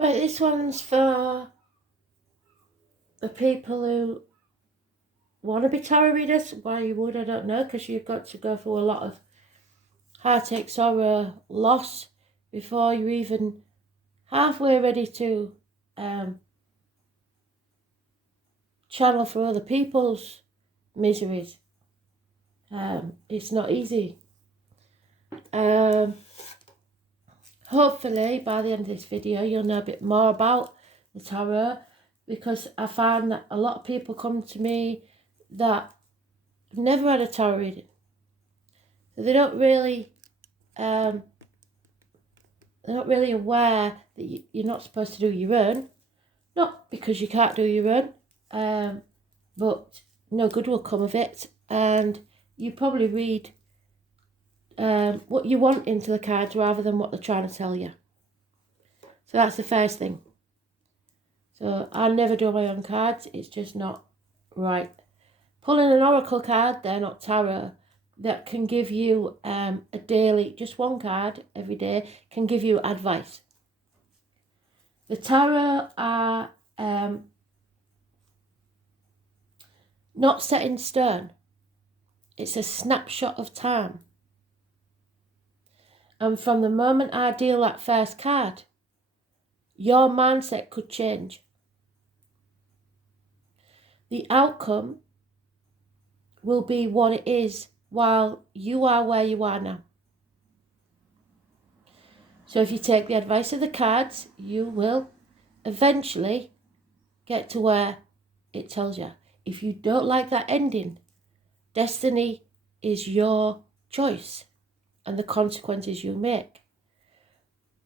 Right, this one's for the people who want to be tarot readers. Why you would, I don't know, because you've got to go through a lot of heartache, sorrow, loss before you're even halfway ready to channel for other people's miseries. It's not easy. Hopefully by the end of this video you'll know a bit more about the tarot, because I find that a lot of people come to me that have never had a tarot reading, so they don't really they're not really aware that you're not supposed to do your own, not because you can't do your own, but no good will come of it, and you probably read what you want into the cards rather than what they're trying to tell you. So that's the first thing. So I never do my own cards. It's just not right. Pulling an oracle card, they're not tarot, that can give you a daily, just one card every day, can give you advice. The tarot are not set in stone. It's a snapshot of time. And from the moment I deal that first card, your mindset could change. The outcome will be what it is while you are where you are now. So if you take the advice of the cards, you will eventually get to where it tells you. If you don't like that ending, destiny is your choice and the consequences you make.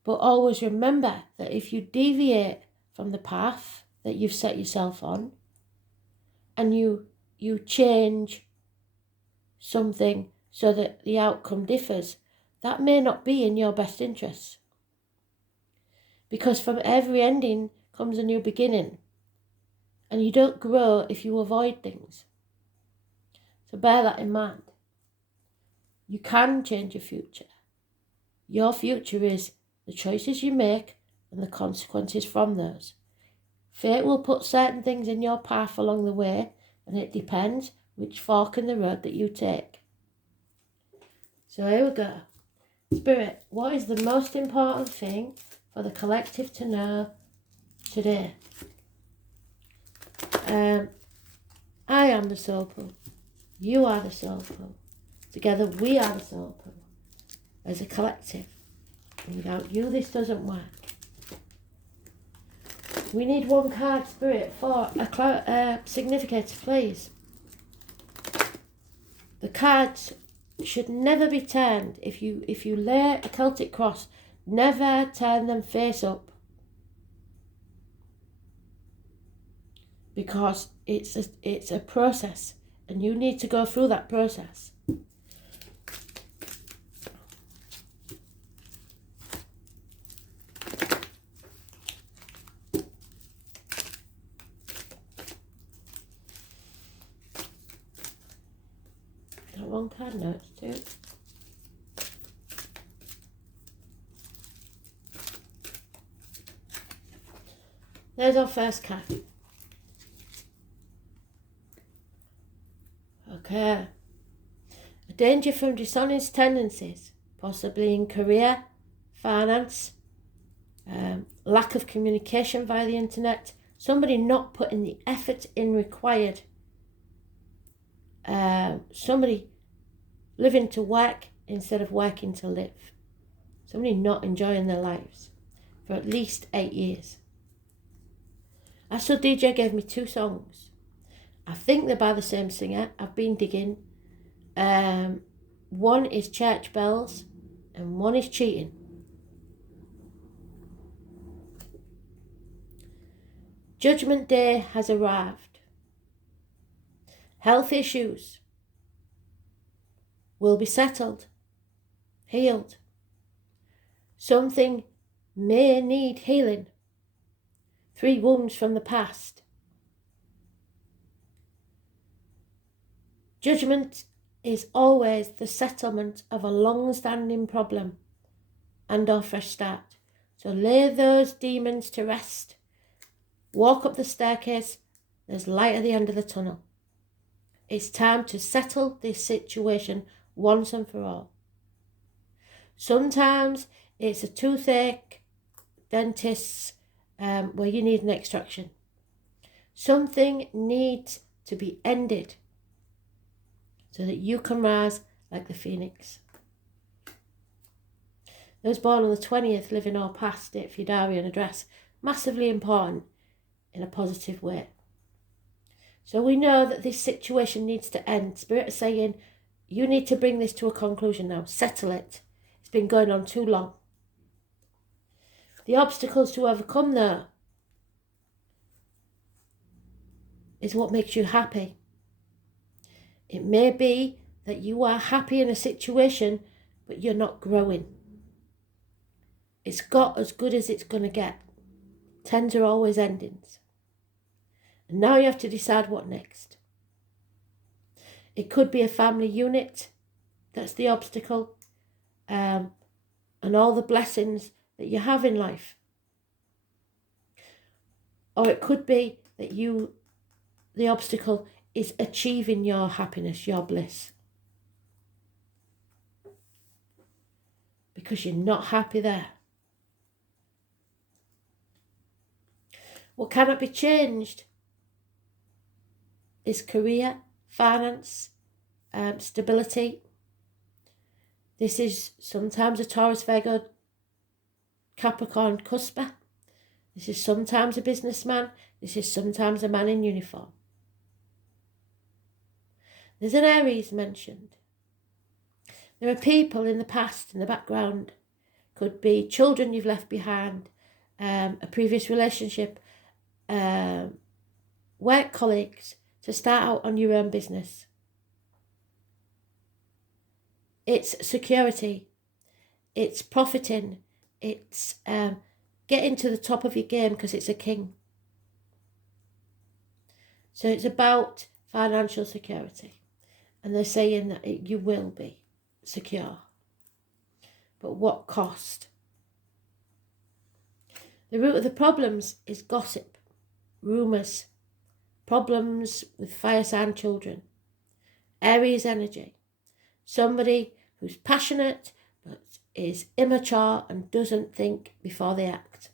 But always remember that if you deviate from the path that you've set yourself on, and you change something so that the outcome differs, that may not be in your best interests. Because from every ending comes a new beginning, and you don't grow if you avoid things. So bear that in mind. You can change your future. Your future is the choices you make and the consequences from those. Fate will put certain things in your path along the way, and it depends which fork in the road that you take. So here we go. Spirit, what is the most important thing for the collective to know today? I am the soul pool. You are the soul pool. Together we are the soul pool. As a collective. And without you, this doesn't work. We need one card, Spirit, for a significator, please. The cards should never be turned. If you lay a Celtic cross, never turn them face up, because it's a process, and you need to go through that process. Got one card notes too. There's our first card. Okay. A danger from dishonest tendencies, possibly in career, finance, lack of communication via the internet, somebody not putting the effort in required, somebody living to work instead of working to live, somebody not enjoying their lives for at least 8 years. Astro DJ gave me 2 songs. I think they're by the same singer. I've been digging. One is Church Bells and one is Cheating. Judgment Day has arrived. Health issues will be settled, healed. Something may need healing. 3 wounds from the past. Judgment is always the settlement of a long-standing problem and or fresh start. So lay those demons to rest. Walk up the staircase. There's light at the end of the tunnel. It's time to settle this situation once and for all. Sometimes it's a toothache, dentists, where you need an extraction. Something needs to be ended so that you can rise like the phoenix. Those born on the 20th, living or past, date for your diary and address, massively important in a positive way. So we know that this situation needs to end. Spirit is saying, you need to bring this to a conclusion now. Settle it. It's been going on too long. The obstacles to overcome, though, is what makes you happy. It may be that you are happy in a situation, but you're not growing. It's got as good as it's going to get. Tens are always endings. And now you have to decide what next. It could be a family unit that's the obstacle, and all the blessings that you have in life. Or it could be that the obstacle is achieving your happiness, your bliss. Because you're not happy there. What cannot be changed is career, finance, stability. This is sometimes a Taurus, Virgo, Capricorn cusper. This is sometimes a businessman. This is sometimes a man in uniform. There's an Aries mentioned. There are people in the past, in the background. Could be children you've left behind, a previous relationship, work colleagues, to start out on your own business. It's security. It's profiting. It's getting to the top of your game because it's a king. So it's about financial security. And they're saying that you will be secure. But what cost? The root of the problems is gossip, rumours, problems with fire sign children, Aries energy, somebody who's passionate but is immature and doesn't think before they act.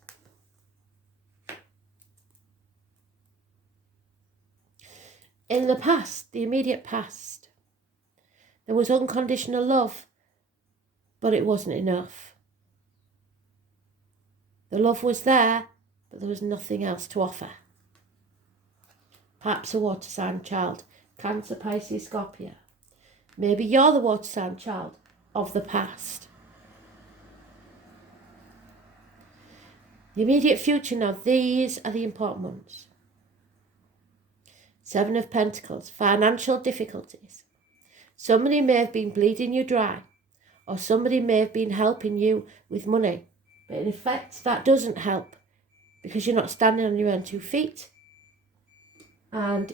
In the past, the immediate past, there was unconditional love, but it wasn't enough. The love was there, but there was nothing else to offer. Perhaps a water sign child, Cancer, Pisces, Scorpio. Maybe you're the water sign child of the past. The immediate future now, these are the important ones. 7 of Pentacles, financial difficulties. Somebody may have been bleeding you dry, or somebody may have been helping you with money, but in effect that doesn't help because you're not standing on your own 2 feet. And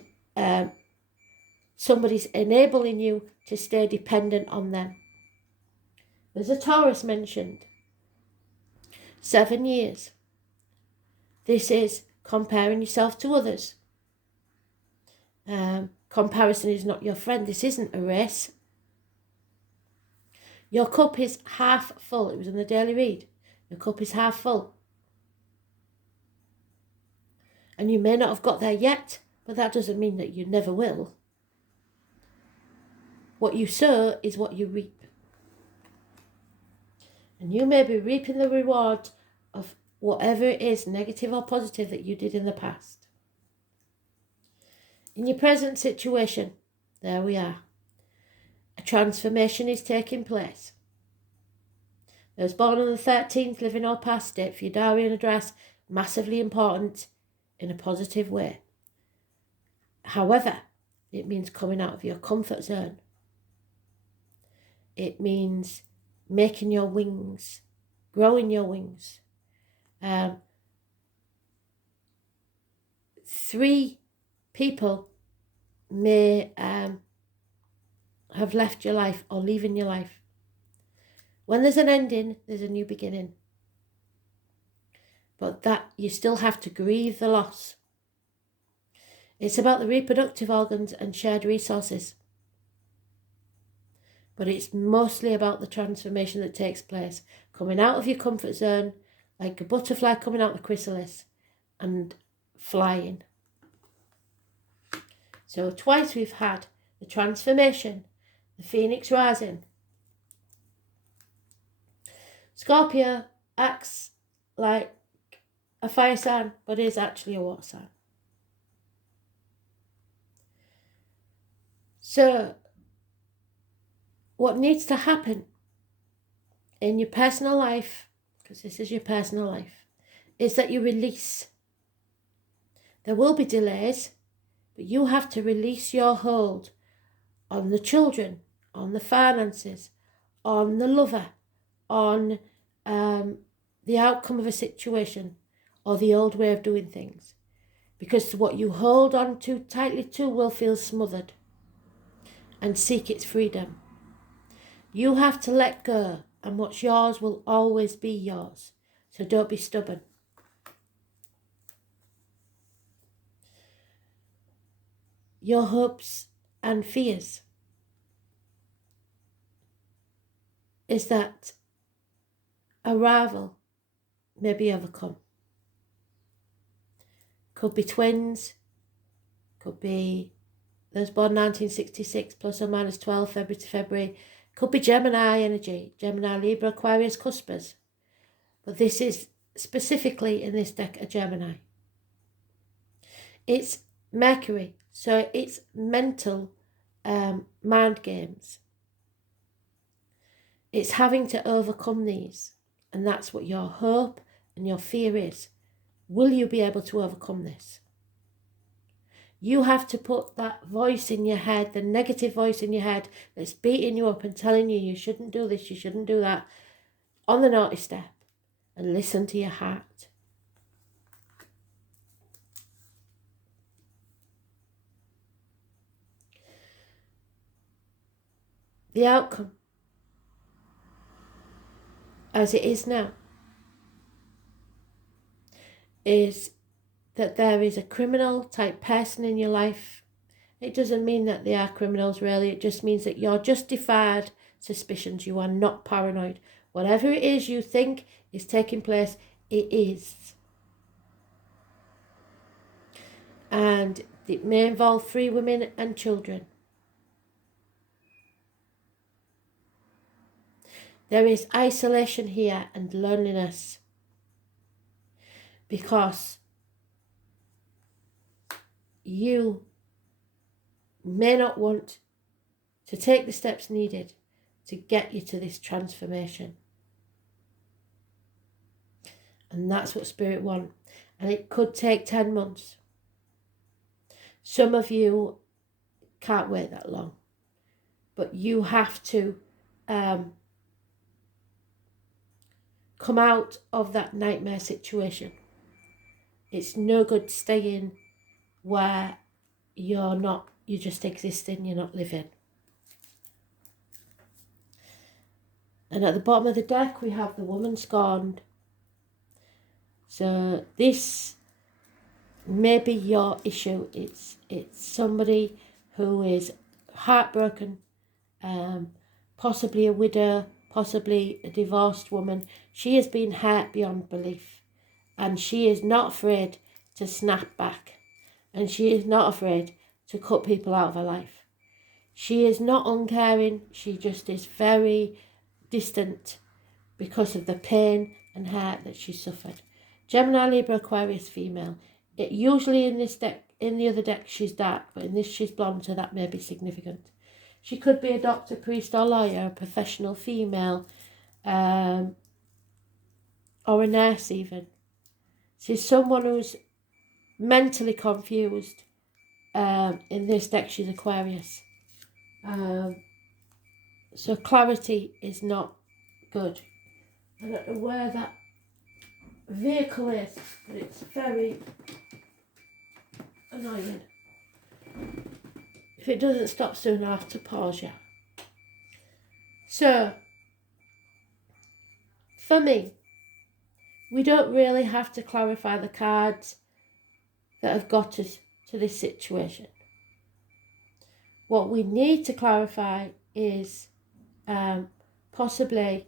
somebody's enabling you to stay dependent on them. There's a Taurus mentioned. 7 years. This is comparing yourself to others. Comparison is not your friend. This isn't a race. Your cup is half full. It was in the daily read. Your cup is half full. And you may not have got there yet, but that doesn't mean that you never will. What you sow is what you reap. And you may be reaping the reward of whatever it is, negative or positive, that you did in the past. In your present situation, there we are. A transformation is taking place. Those born on the 13th, living or past, date for your diary and address, massively important in a positive way. However, it means coming out of your comfort zone. It means making your wings, growing your wings. 3 people may have left your life or leaving your life. When there's an ending, there's a new beginning. but that you still have to grieve the loss. It's about the reproductive organs and shared resources. But it's mostly about the transformation that takes place. Coming out of your comfort zone, like a butterfly coming out of the chrysalis, and flying. So twice we've had the transformation, the phoenix rising. Scorpio acts like a fire sign, but is actually a water sign. So what needs to happen in your personal life, because this is your personal life, is that you release. There will be delays, but you have to release your hold on the children, on the finances, on the lover, on the outcome of a situation, or the old way of doing things. Because what you hold on too tightly to will feel smothered and seek its freedom. You have to let go, and what's yours will always be yours. So don't be stubborn. Your hopes and fears is that a rival may be overcome. Could be twins, could be those born 1966 plus or minus 12 February to February, could be Gemini energy, Gemini, Libra, Aquarius, Cuspers. But this is specifically in this deck a Gemini. It's Mercury, so it's mental mind games. It's having to overcome these, and that's what your hope and your fear is. Will you be able to overcome this? You have to put that voice in your head, the negative voice in your head that's beating you up and telling you shouldn't do this, you shouldn't do that, on the naughty step, and listen to your heart. The outcome, as it is now, is that there is a criminal type person in your life. It doesn't mean that they are criminals really, it just means that your justified suspicions, you are not paranoid. Whatever it is you think is taking place, it is. And it may involve 3 women and children. There is isolation here and loneliness because you may not want to take the steps needed to get you to this transformation. And that's what Spirit wants. And it could take 10 months. Some of you can't wait that long. But you have to come out of that nightmare situation. It's no good staying where you're just existing, you're not living. And at the bottom of the deck, we have the woman scorned. So this may be your issue. It's somebody who is heartbroken, possibly a widow, possibly a divorced woman. She has been hurt beyond belief, and she is not afraid to snap back, and she is not afraid to cut people out of her life. She is not uncaring, she just is very distant because of the pain and hurt that she suffered. Gemini, Libra, Aquarius, female. It usually in this deck, in the other deck she's dark, but in this she's blonde, so that may be significant. She could be a doctor, priest or lawyer, a professional female, or a nurse even. She's someone who's mentally confused. In this deck she's Aquarius. So clarity is not good. I don't know where that vehicle is, but it's very annoying. If it doesn't stop soon, I'll have to pause you. So, for me, we don't really have to clarify the cards that have got us to this situation. What we need to clarify is possibly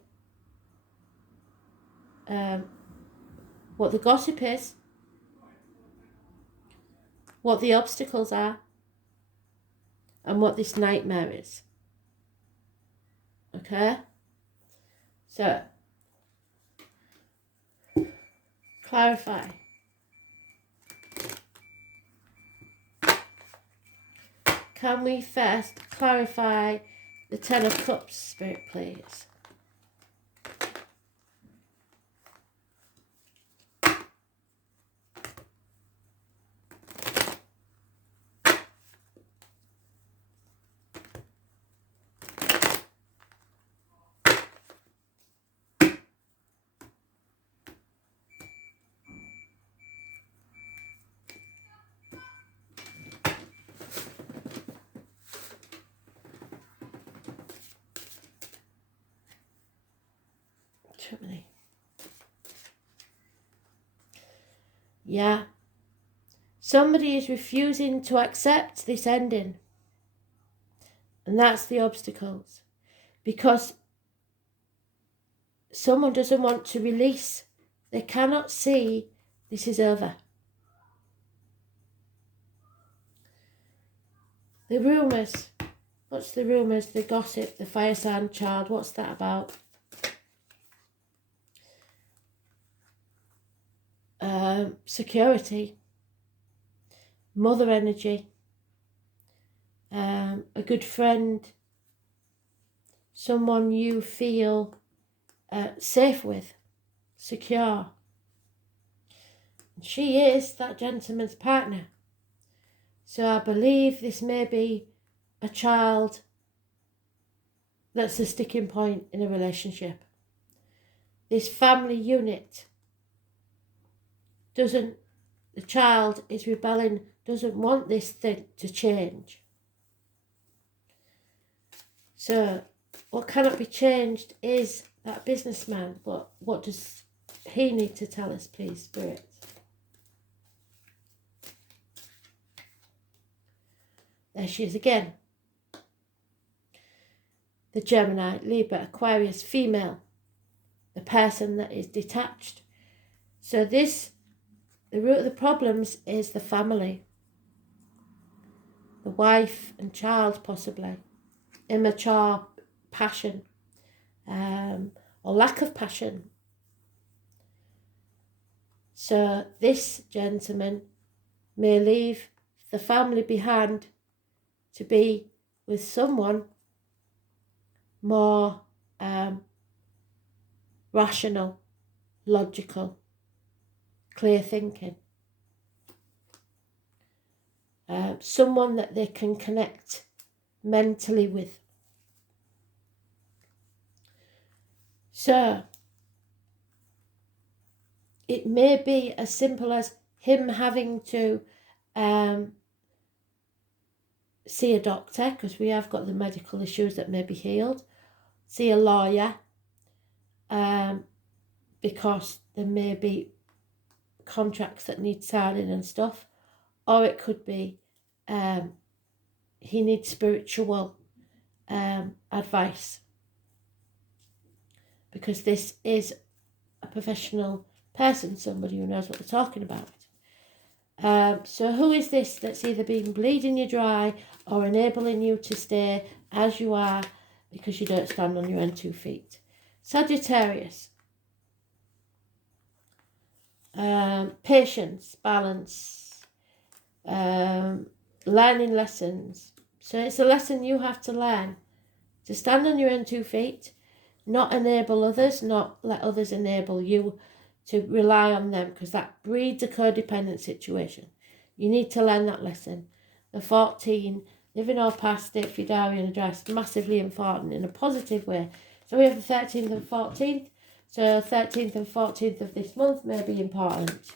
what the gossip is, what the obstacles are, and what this nightmare is. Okay? So, clarify. Can we first clarify the Ten of Cups, Spirit, please? Too many. Yeah. Somebody is refusing to accept this ending. And that's the obstacles. Because someone doesn't want to release. They cannot see this is over. The rumours. What's the rumours? The gossip, the fire sign child. What's that about? Security. Mother energy. A good friend. Someone you feel safe with. Secure. She is that gentleman's partner. So I believe this may be a child that's a sticking point in a relationship. This family unit the child is rebelling, doesn't want this thing to change. So what cannot be changed is that businessman, but what does he need to tell us, please, Spirit? There she is again. The Gemini, Libra, Aquarius, female. The person that is detached. So the root of the problems is the family. The wife and child, possibly. Immature passion. Or lack of passion. So this gentleman may leave the family behind to be with someone more rational, logical, clear thinking. Someone that they can connect mentally with. So it may be as simple as him having to see a doctor, because we have got the medical issues that may be healed, see a lawyer, because there may be contracts that need signing and stuff, or it could be he needs spiritual advice, because this is a professional person, somebody who knows what they're talking about. So who is this that's either been bleeding you dry or enabling you to stay as you are because you don't stand on your own 2 feet? Sagittarius. Patience, balance, learning lessons. So it's a lesson you have to learn to stand on your own 2 feet, not enable others, not let others enable you to rely on them, because that breeds a codependent situation. You need to learn that lesson. The 14, living or past it, Fidarian address, massively important in a positive way. So we have the 13th and 14th. So 13th and 14th of this month may be important.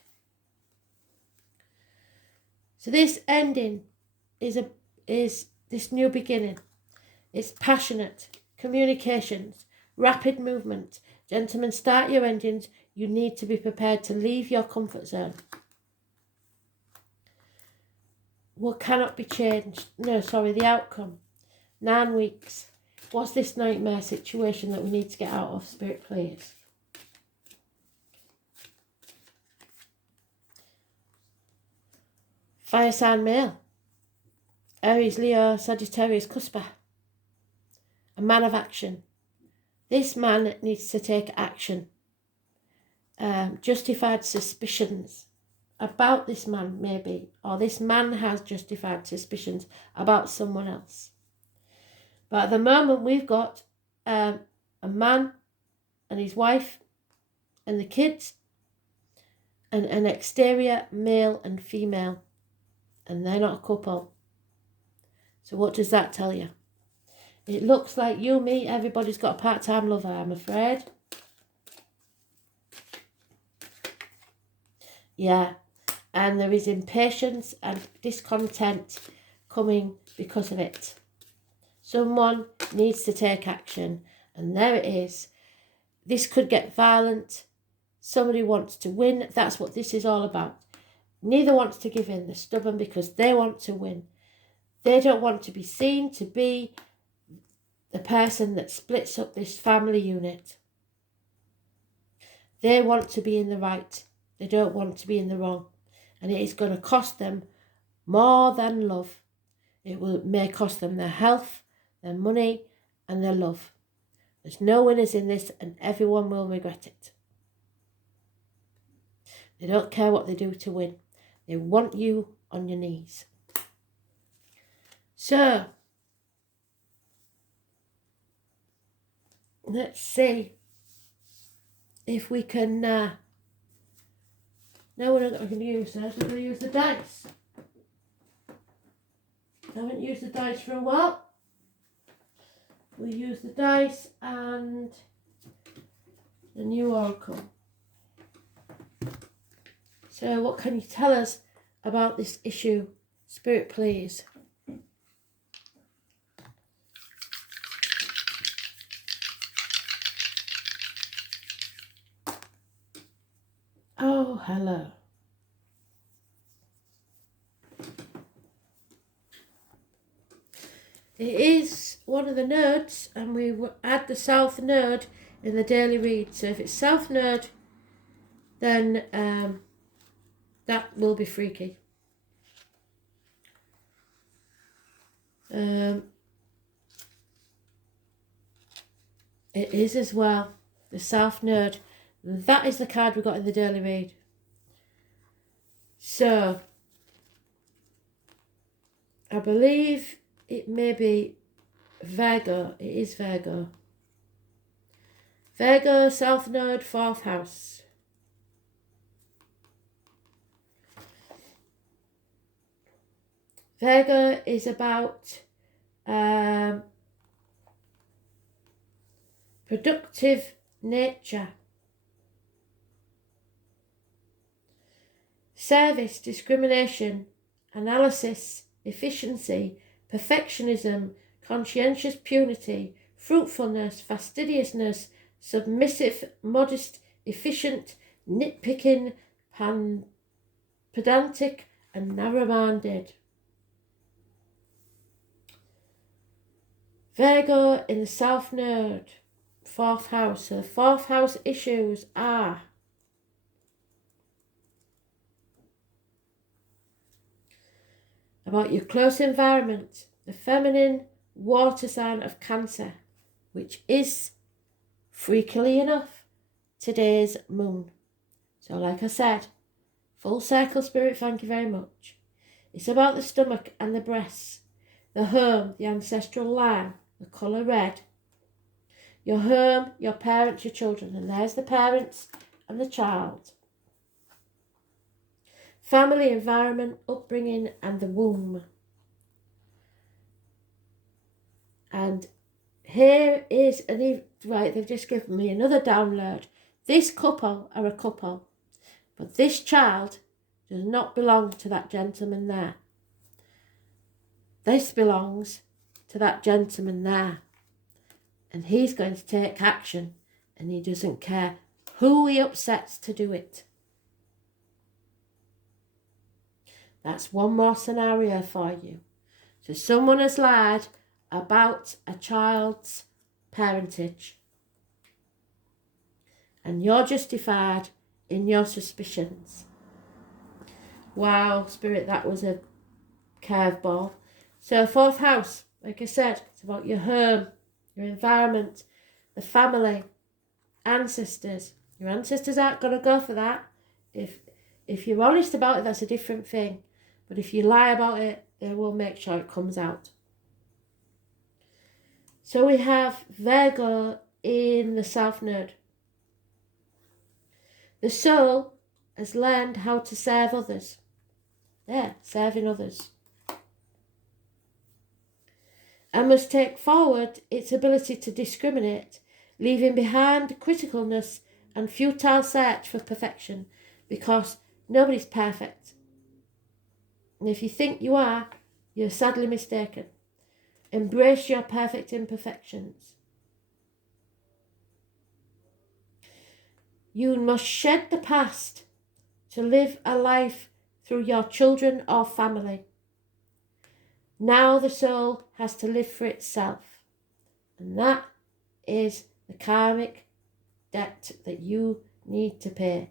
So this ending is this new beginning. It's passionate, communications, rapid movement. Gentlemen, start your engines. you need to be prepared to leave your comfort zone. What cannot be changed? No, sorry, the outcome. 9 weeks. What's this nightmare situation that we need to get out of, Spirit, please? Fire sign male. Aries, Leo, Sagittarius, Cusper. A man of action. This man needs to take action. Justified suspicions about this man, maybe. Or this man has justified suspicions about someone else. But at the moment, we've got a man and his wife and the kids and an exterior male and female. And they're not a couple. So what does that tell you? It looks like you, me, everybody's got a part-time lover, I'm afraid. Yeah. And there is impatience and discontent coming because of it. Someone needs to take action. And there it is. This could get violent. Somebody wants to win. That's what this is all about. Neither wants to give in. They're stubborn because they want to win. They don't want to be seen to be the person that splits up this family unit. They want to be in the right. They don't want to be in the wrong. And it is going to cost them more than love. May cost them their health, their money, and their love. There's no winners in this, and everyone will regret it. They don't care what they do to win. They want you on your knees. So, let's see if we can... no, we're not going to use those. We're going to use the dice. I haven't used the dice for a while. We'll use the dice and the new oracle. So what can you tell us about this issue? Spirit, please. Oh, hello. It is one of the nodes, and we add the South node in the daily read. So if it's South node, then that will be freaky. It is as well, the South node. That is the card we got in the daily read. So, I believe it may be Virgo. It is Virgo. Virgo, South node, 4th house. Virgo is about productive nature. Service, discrimination, analysis, efficiency, perfectionism, conscientious purity, fruitfulness, fastidiousness, submissive, modest, efficient, nitpicking, pedantic, and narrow-minded. Virgo in the South node, 4th house. So the 4th house issues are about your close environment, the feminine water sign of Cancer, which is, freakily enough, today's moon. So like I said, full circle, Spirit, thank you very much. It's about the stomach and the breasts, the home, the ancestral line, the colour red, your home, your parents, your children, and there's the parents and the child. Family, environment, upbringing, and the womb. And here is right, they've just given me another download. This couple are a couple, but this child does not belong to that gentleman there. This belongs to that gentleman there. And he's going to take action, and he doesn't care who he upsets to do it. That's one more scenario for you. So someone has lied about a child's parentage, and you're justified in your suspicions. Wow, Spirit, that was a curveball. So 4th house, like I said, it's about your home, your environment, the family, ancestors. Your ancestors aren't going to go for that. If you're honest about it, that's a different thing. But if you lie about it, they will make sure it comes out. So we have Virgo in the South Node. The soul has learned how to serve others. There, serving others. And must take forward its ability to discriminate, leaving behind criticalness and futile search for perfection, because nobody's perfect. And if you think you are, you're sadly mistaken. Embrace your perfect imperfections. You must shed the past to live a life through your children or family. Now the soul has to live for itself. And that is the karmic debt that you need to pay.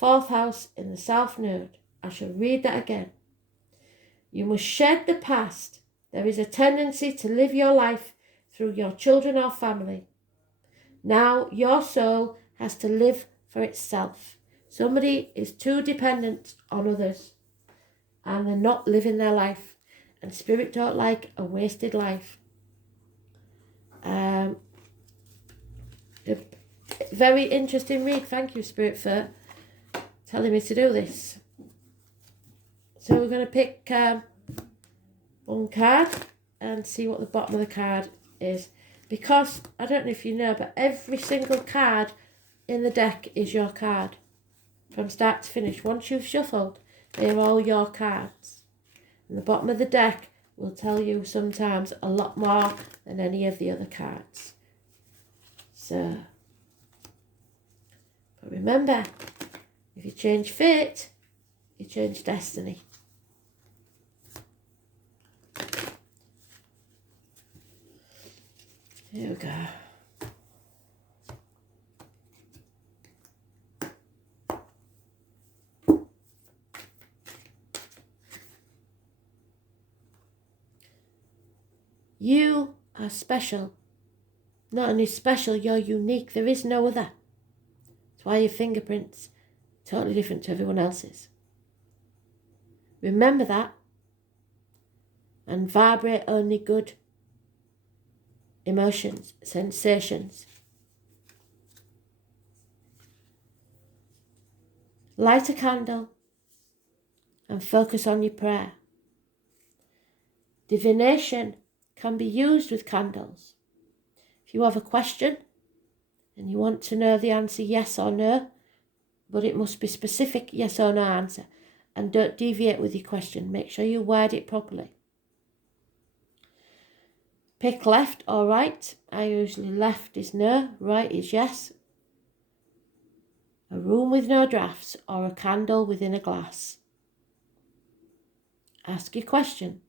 4th house in the South Node. I shall read that again. You must shed the past. There is a tendency to live your life through your children or family. Now your soul has to live for itself. Somebody is too dependent on others and they're not living their life. And Spirit don't like a wasted life. Very interesting read. Thank you, Spirit, for telling me to do this. So we're going to pick one card and see what the bottom of the card is. Because, I don't know if you know, but every single card in the deck is your card. From start to finish. Once you've shuffled, they're all your cards. And the bottom of the deck will tell you sometimes a lot more than any of the other cards. So, but remember, if you change fate, you change destiny. Here we go. You are special. Not only special, you're unique. There is no other. That's why your fingerprints are totally different to everyone else's. Remember that. And vibrate only good emotions, sensations. Light a candle and focus on your prayer. Divination can be used with candles. If you have a question and you want to know the answer yes or no, but it must be specific yes or no answer, and don't deviate with your question. Make sure you word it properly. Pick left or right. I usually left is no, right is yes. A room with no drafts or a candle within a glass. Ask your question.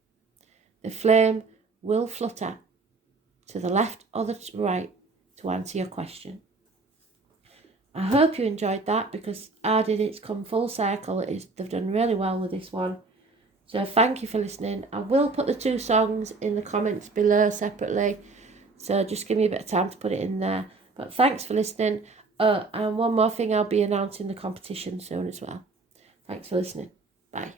The flame will flutter to the left or the right to answer your question. I hope you enjoyed that because I did. It's come full circle. They've done really well with this one. So thank you for listening. I will put the 2 songs in the comments below separately. So just give me a bit of time to put it in there. But thanks for listening. And one more thing, I'll be announcing the competition soon as well. Thanks for listening. Bye.